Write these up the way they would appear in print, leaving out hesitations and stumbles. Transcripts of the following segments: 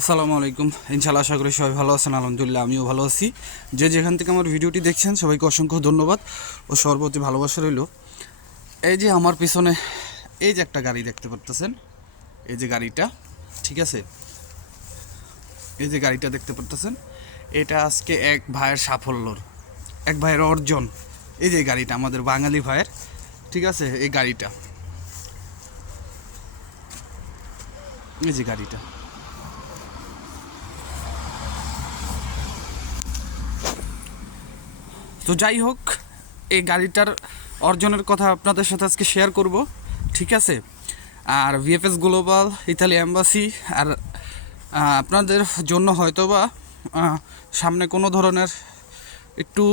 আসসালামু আলাইকুম। ইনশাআল্লাহ আশা করি সবাই ভালো আছেন। আলহামদুলিল্লাহ আমিও ভালো আছি। যে যেখান থেকে আমার ভিডিওটি দেখছেন সবাইকে অসংখ্য ধন্যবাদ ও সর্বপ্রতি ভালোবাসা রইল। এই যে আমার পিছনে এই যে একটা গাড়ি দেখতে পারতেছেন, এই যে গাড়িটা, ঠিক আছে, এই যে গাড়িটা দেখতে পারতেছেন, এটা আজকে এক ভাইয়ের সাফল্যর, এক ভাইয়ের অর্জন। এই যে গাড়িটা আমাদের বাঙালি ভাইয়ের, ঠিক আছে, এই গাড়িটা, এই যে গাড়িটা। তো যাই হোক, এই গাড়িটার অর্জনের কথা আপনাদের সাথে আজকে শেয়ার করব, ঠিক আছে। আর ভিএফএস গ্লোবাল, ইতালি অ্যাম্বাসি, আর আপনাদের জন্য হয়তোবা সামনে কোনো ধরনের একটু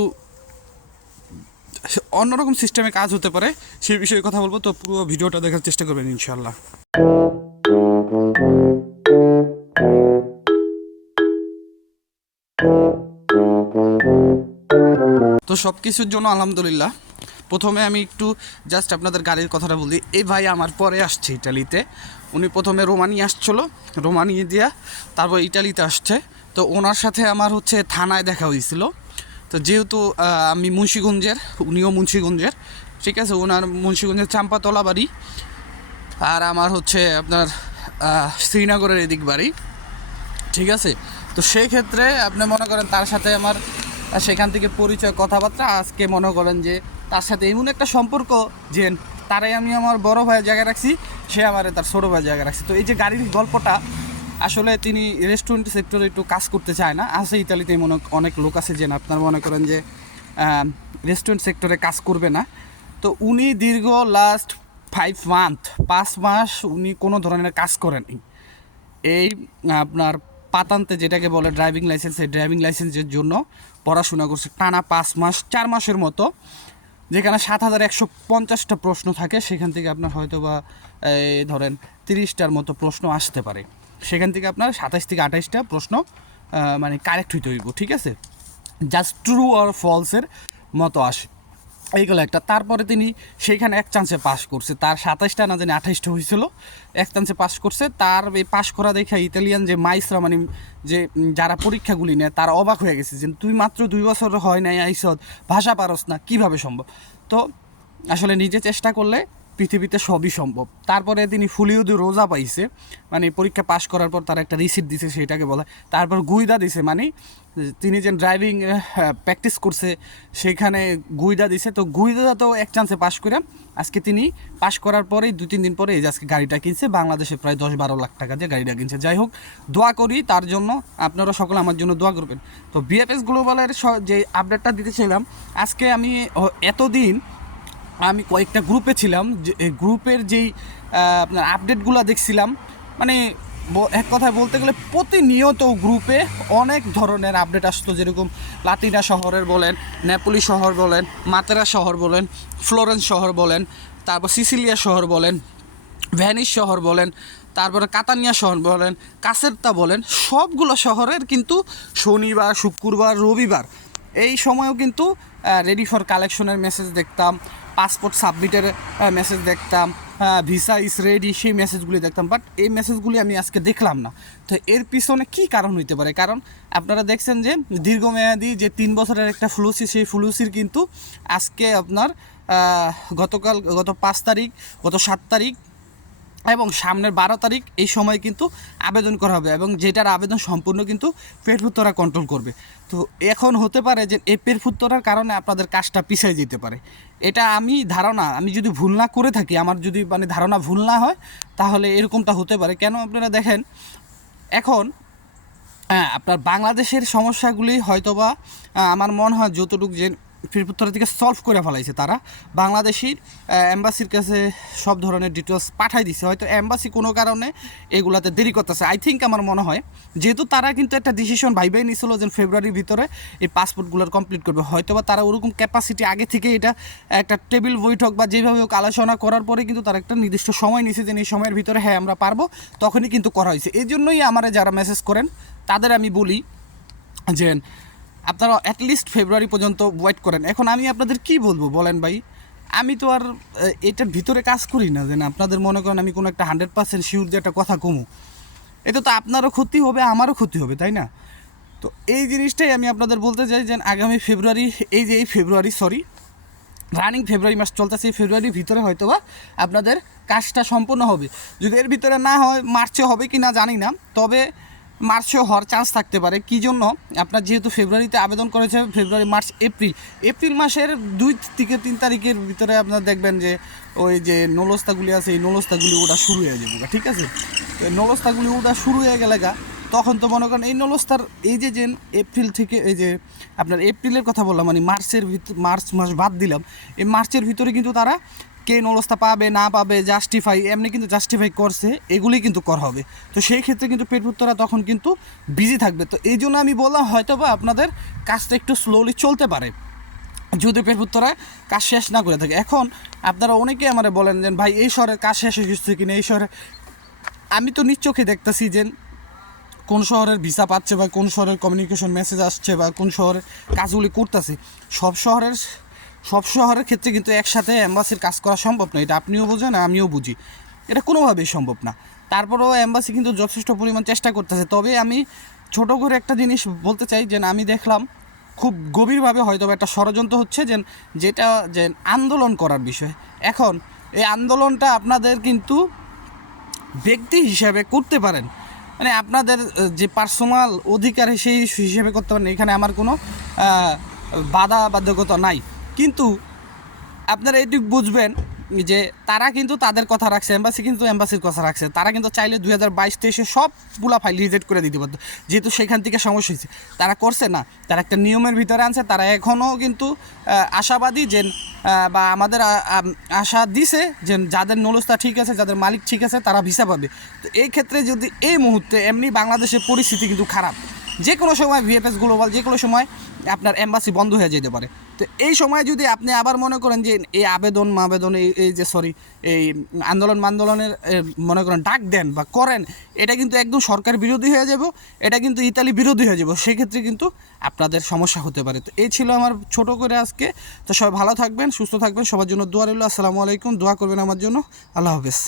অন্যরকম সিস্টেমে কাজ হতে পারে, সেই বিষয়ে কথা বলবো। তো পুরো ভিডিওটা দেখার চেষ্টা করবেন ইনশাল্লাহ। তো সব কিছুর জন্য আলহামদুলিল্লাহ। প্রথমে আমি একটু জাস্ট আপনাদের গাড়ির কথাটা বলি। এই ভাই আমার পরে আসছে ইটালিতে। উনি প্রথমে রোমানি আসছিলো, রোমানি দিয়া তারপর ইটালিতে আসছে। তো ওনার সাথে আমার হচ্ছে থানায় দেখা হয়েছিল। তো যেহেতু আমি মুন্সিগঞ্জের, উনিও মুন্সিগঞ্জের, ঠিক আছে, ওনার মুন্সিগঞ্জের চাম্পাতলা বাড়ি, আর আমার হচ্ছে আপনার শ্রীনগরের এদিক বাড়ি, ঠিক আছে। তো সেই ক্ষেত্রে আপনি মনে করেন তার সাথে আমার সেখান থেকে পরিচয়, কথাবার্তা, আজকে মনে করেন যে তার সাথে এমন একটা সম্পর্ক যে তারাই আমি আমার বড় ভাইয়ের জায়গায় রাখছি, সে আমার তার ছোটো ভাইয়ের জায়গায় রাখছি। তো এই যে গাড়ির গল্পটা, আসলে তিনি রেস্টুরেন্ট সেক্টরে একটু কাজ করতে চায় না। আছে ইতালিতে এমন অনেক লোক আছে যে আপনার মনে করেন যে রেস্টুরেন্ট সেক্টরে কাজ করবে না। তো উনি দীর্ঘ লাস্ট 5 মাস উনি কোনো ধরনের কাজ করেনি। এই আপনার পাতান্তে যেটাকে বলে ড্রাইভিং লাইসেন্স, এই ড্রাইভিং লাইসেন্সের জন্য পড়াশোনা করছে টানা 5 মাস, 4 মাসের মতো, যেখানে 7150টা প্রশ্ন থাকে। সেখান থেকে আপনার হয়তো বা ধরেন 30টার মতো প্রশ্ন আসতে পারে। সেখান থেকে আপনার 27 থেকে 28টা প্রশ্ন মানে কারেক্ট হইতে হইব, ঠিক আছে, জাস্ট ট্রু আর ফলসের মতো আসে। এইগুলো একটা। তারপরে তিনি সেইখানে এক চান্সে পাস করছে, তার 27টা না জানি 28টা হয়েছিল, এক চান্সে পাস করছে। তার এই পাস করা দেখে ইতালিয়ান যে মাইসরা, মানে যে যারা পরীক্ষাগুলি নেয়, তারা অবাক হয়ে গেছে যে তুই মাত্র 2 বছর হয় নাই আইসদ, ভাষা পারস না, কীভাবে সম্ভব? তো আসলে নিজে চেষ্টা করলে পৃথিবীতে সবই সম্ভব। তারপরে তিনি ফুলিউদি রোজা পাইছে, মানে পরীক্ষা পাশ করার পর তার একটা রিসিপ্ট দিছে, সেটাকে বলে। তারপর গুইদা দিছে, মানে তিনি যে ড্রাইভিং প্র্যাকটিস করছে সেখানে গুইদা দিছে। তো গুইদা তো এক চান্সে পাশ করে আজকে তিনি পাশ করার পরেই 2-3 দিন পরে এই যে আজকে গাড়িটা কিনছে, বাংলাদেশে প্রায় 10-12 লাখ টাকা দিয়ে গাড়িটা কিনছে। যাই হোক, দোয়া করি তার জন্য, আপনারা সকলে আমার জন্য দোয়া করবেন। তো বিএফএস গ্লোবালের যে আপডেটটা দিতেছিলাম আজকে, আমি এতদিন আমি কয়েকটা গ্রুপে ছিলাম, যে গ্রুপের যেই আপনার আপডেটগুলো দেখছিলাম, মানে এক কথায় বলতে গেলে প্রতিনিয়ত গ্রুপে অনেক ধরনের আপডেট আসতো। যেরকম লাতিনা শহরের বলেন, নেপোলি শহর বলেন, মাতেরা শহর বলেন, ফ্লোরেন্স শহর বলেন, তারপর সিসিলিয়া শহর বলেন, ভ্যানিস শহর বলেন, তারপরে কাতানিয়া শহর বলেন, কাসেরতা বলেন, সবগুলো শহরের কিন্তু শনিবার, শুক্রবার, রবিবার এই সময়ও কিন্তু রেডি ফর কালেকশনের মেসেজ দেখতাম, পাসপোর্ট সাবমিটের মেসেজ দেখতাম, ভিসা ইজ রেডি, সেই মেসেজগুলি দেখতাম। বাট এই মেসেজগুলি আমি আজকে দেখলাম না। তো এর পিছনে কী কারণ হইতে পারে? কারণ আপনারা দেখছেন যে দীর্ঘমেয়াদী যে 3 বছরের একটা ফ্লুসি, সেই ফ্লুসির কিন্তু আজকে আপনার গত 5 তারিখ, গত 7 তারিখ এবং সামনের 12 তারিখ এই সময় কিন্তু আবেদন করা হবে, এবং যেটার আবেদন সম্পূর্ণ কিন্তু পেরফুত্তরা কন্ট্রোল করবে। তো এখন হতে পারে যে এই পেরফুত্তরার কারণে আপনাদের কাজটা পিছিয়ে যেতে পারে। এটা আমি ধারণা, আমি যদি ভুল না করে থাকি, আমার যদি মানে ধারণা ভুল না হয়, তাহলে এরকমটা হতে পারে। কেন আপনারা দেখেন, এখন আপনার বাংলাদেশের সমস্যাগুলি হয়তোবা আমার মনে হয় যতটুকু যে পেরফুত্তরা থেকে সলভ করে ফেলাইছে তারা, বাংলাদেশের এম্বাসির কাছে সব ধরনের ডিটেলস পাঠাই দিছে। হয়তো এম্বাসি কোনো কারণে এগুলাতে দেরি করতেছে। আই থিঙ্ক আমার মনে হয়, যেহেতু তারা কিন্তু একটা ডিসিশন ভাইবাই নিয়েছিল যে ফেব্রুয়ারির ভিতরে এই পাসপোর্টগুলোর কমপ্লিট করবে, হয়তোবা তারা ওরকম ক্যাপাসিটি আগে থেকে এটা একটা টেবিল বৈঠক বা যেভাবে হোক আলোচনা করার পরে কিন্তু তারা একটা নির্দিষ্ট সময় নিয়েছে যে এই সময়ের ভিতরে হ্যাঁ আমরা পারবো, তখনই কিন্তু করা হয়েছে। এই জন্যই আমার যারা মেসেজ করেন তাদের আমি বলি যে আপনারা অ্যাটলিস্ট ফেব্রুয়ারি পর্যন্ত ওয়েট করেন। এখন আমি আপনাদের কি বলবো বলেন ভাই, আমি তো আর এটার ভিতরে কাজ করি না যে আপনাদের মনে করেন আমি কোনো একটা 100% শিওর যে একটা কথা কমু। এতে তো আপনারও ক্ষতি হবে, আমারও ক্ষতি হবে, তাই না? তো এই জিনিসটাই আমি আপনাদের বলতে চাই যে আগামী ফেব্রুয়ারি, এই ফেব্রুয়ারি রানিং ফেব্রুয়ারি মাস চলতেছে, এই ফেব্রুয়ারির ভিতরে হয়তো বা আপনাদের কাজটা সম্পূর্ণ হবে। যদি এর ভিতরে না হয়, মার্চে হবে কি না জানি না, তবে মার্চেও হওয়ার চান্স থাকতে পারে। কী জন্য? আপনার যেহেতু ফেব্রুয়ারিতে আবেদন করেছে, ফেব্রুয়ারি, মার্চ, এপ্রিল মাসের 2 থেকে 3 তারিখের ভিতরে আপনার দেখবেন যে ওই যে নলস্তাগুলি আছে, এই নলস্তাগুলি ওটা শুরু হয়ে যাবে, ঠিক আছে? তো এই নলস্তাগুলি ওটা শুরু হয়ে গেলে তখন তো মনে করেন এই নলস্তার এই যে এপ্রিল থেকে, এই যে আপনার এপ্রিলের কথা বললাম, মানে মার্চ মাস বাদ দিলাম, এই মার্চের ভিতরে কিন্তু তারা কে নলস্তা পাবে না পাবে জাস্টিফাই, এমনি কিন্তু জাস্টিফাই করছে, এগুলি কিন্তু করা হবে। তো সেই ক্ষেত্রে কিন্তু পেটপুত্তরা তখন কিন্তু বিজি থাকবে। তো এই জন্য আমি বললাম হয়তো বা আপনাদের কাজটা একটু স্লোলি চলতে পারে যদি পেটপুত্তরা কাজ শেষ না করে থাকে। এখন আপনারা অনেকেই আমার বলেন যে ভাই এই শহরের কাজ শেষ হয়ে গেছে কিনা, এই শহরে আমি তো নিজ চোখে দেখতেছি যে কোন শহরের ভিসা পাচ্ছে বা কোন শহরের কমিউনিকেশন মেসেজ আসছে বা কোন শহরের কাজগুলি করতেছে। সব শহরের ক্ষেত্রে কিন্তু একসাথে এম্বাসির কাজ করা সম্ভব না, এটা আপনিও বোঝেন, আমিও বুঝি, এটা কোনোভাবেই সম্ভব না। তারপরেও এম্বাসি কিন্তু যথেষ্ট পরিমাণ চেষ্টা করতেছে। তবে আমি ছোট করে একটা জিনিস বলতে চাই যে আমি দেখলাম খুব গভীরভাবে হয়তো একটা ষড়যন্ত্র হচ্ছে, যেটা আন্দোলন করার বিষয়। এখন এই আন্দোলনটা আপনাদের কিন্তু ব্যক্তি হিসাবে করতে পারেন, মানে আপনাদের যে পার্সোনাল অধিকার সেই হিসেবে করতে পারেন, এখানে আমার কোনো বাধ্যকতা নাই। কিন্তু আপনারা এটুকু বুঝবেন যে তারা কিন্তু তাদের কথা রাখছে, এম্বাসি কিন্তু এম্বাসির কথা রাখছে। তারা কিন্তু চাইলে 2022-23 সবগুলা ফাইল রিজেক্ট করে দিতে পারতো, যেহেতু সেখান থেকে সমস্যা হয়েছে। তারা করছে না, তারা একটা নিয়মের ভিতরে আনছে। তারা এখনও কিন্তু আশাবাদী যে বা আমাদের আশা দিছে যে যাদের নলস্তা ঠিক আছে, যাদের মালিক ঠিক আছে, তারা ভিসা পাবে। তো এই ক্ষেত্রে যদি এই মুহূর্তে এমনি বাংলাদেশের পরিস্থিতি কিন্তু খারাপ, যে কোনো সময় ভিএফএস গ্লোবাল যে কোনো সময় আপনার এম্বাসি বন্ধ হয়ে যেতে পারে। তো এই সময় যদি আপনি আবার মনে করেন যে এই আবেদন এই আন্দোলনের মনে করেন ডাক দেন বা করেন, এটা কিন্তু একদম সরকার বিরোধী হয়ে যাব, এটা কিন্তু ইতালি বিরোধী হয়ে যাব, সেক্ষেত্রে কিন্তু আপনাদের সমস্যা হতে পারে। তো এই ছিল আমার ছোট করে আজকে। তো সবাই ভালো থাকবেন, সুস্থ থাকবেন, সবার জন্য দোয়া রইল। আসসালামু আলাইকুম, দোয়া করবেন আমার জন্য। আল্লাহ হাফেজ।